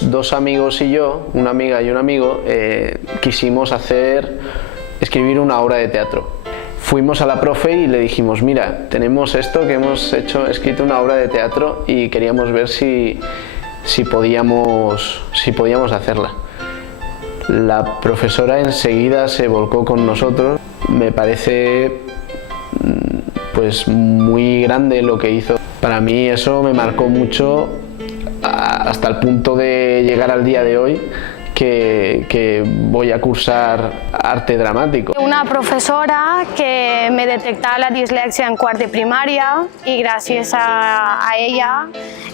dos amigos y yo, una amiga y un amigo, quisimos escribir una obra de teatro. Fuimos a la profe y le dijimos, mira, tenemos esto que hemos escrito una obra de teatro y queríamos ver si podíamos hacerla. La profesora enseguida se volcó con nosotros. Me parece pues muy grande lo que hizo. Para mí eso me marcó mucho hasta el punto de llegar al día de hoy que voy a cursar arte dramático. Una profesora que me detectava la dislexia en quart de primària i gràcies a ella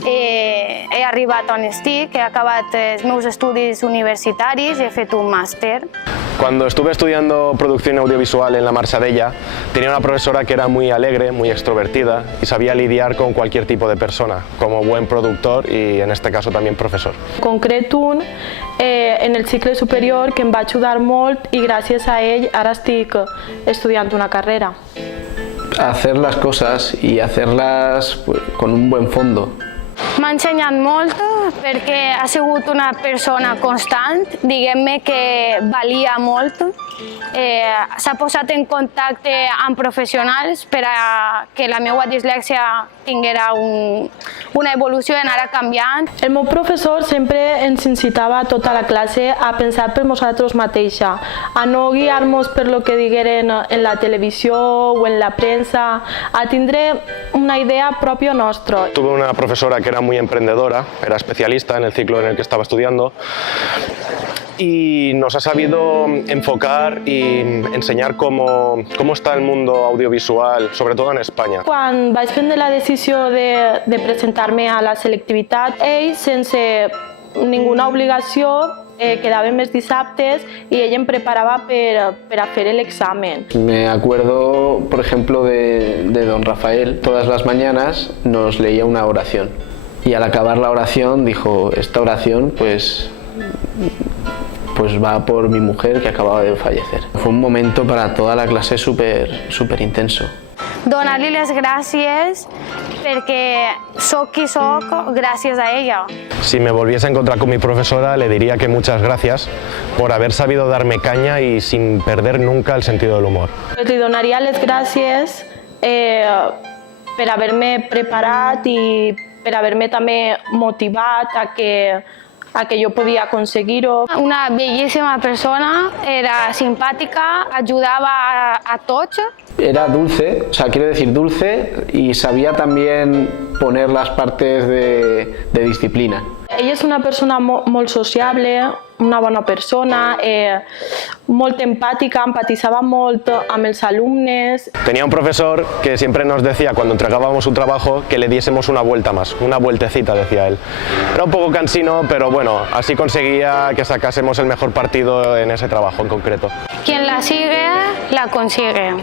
he arribat on estic, he acabat els meus estudis universitaris i he fet un màster. Cuando estuve estudiando producción audiovisual en la Marsadella, tenía una profesora que era muy alegre, muy extrovertida y sabía lidiar con cualquier tipo de persona, como buen productor y en este caso también profesor. En concret en el cicle superior que em va ajudar molt i gràcies a ell ara estic estudiant una carrera. Hacer las cosas y hacerlas pues, con un buen fondo. M'ha ensenyat molt perquè ha sigut una persona constant, diguem-me que valia molt. S'ha posat en contacte amb professionals per a que la meva dislèxia tinguera una evolució i anara canviant. El meu professor sempre ens incitava a tota la classe a pensar per nosaltres mateixa, a no guiar-nos per lo que digueren en la televisió o en la premsa, a tindre una idea pròpia nostra. Tuve una profesora que era muy emprendedora, era especialista en el ciclo en el que estaba estudiando y nos ha sabido enfocar y enseñar cómo está el mundo audiovisual, sobre todo en España. Quan vaig prendre la decisió de presentar-me a la selectivitat, ell, sense ninguna obligació, quedaven els dissabtes y ell em preparava per a fer l'examen. Me acuerdo, por ejemplo, de don Rafael. Todas las mañanas nos leía una oración y al acabar la oración dijo, esta oración pues va por mi mujer que acababa de fallecer. Fue un momento para toda la clase súper intenso. Donar-li les gràcies perquè soc qui soc gràcies a ella. Si me volviese a encontrar con mi profesora le diría que muchas gracias por haber sabido darme caña y sin perder nunca el sentido del humor. Li donaria les gràcies per haver-me preparat i per haver-me també motivat a que jo podia aconseguir-ho. Una bellíssima persona, era simpàtica, ajudava a tots. Era dulce, o sea, quiero decir dulce y sabía también poner las partes de disciplina. Ella és una persona molt sociable, una bona persona, molt empàtica, empatitzava molt amb els alumnes. Tenía un profesor que siempre nos decía cuando entregábamos un trabajo que le diésemos una vuelta más, una vueltecita, decía él. Era un poco cansino, pero bueno, así conseguía que sacásemos el mejor partido en ese trabajo en concreto. Quien la sigue, la consigue.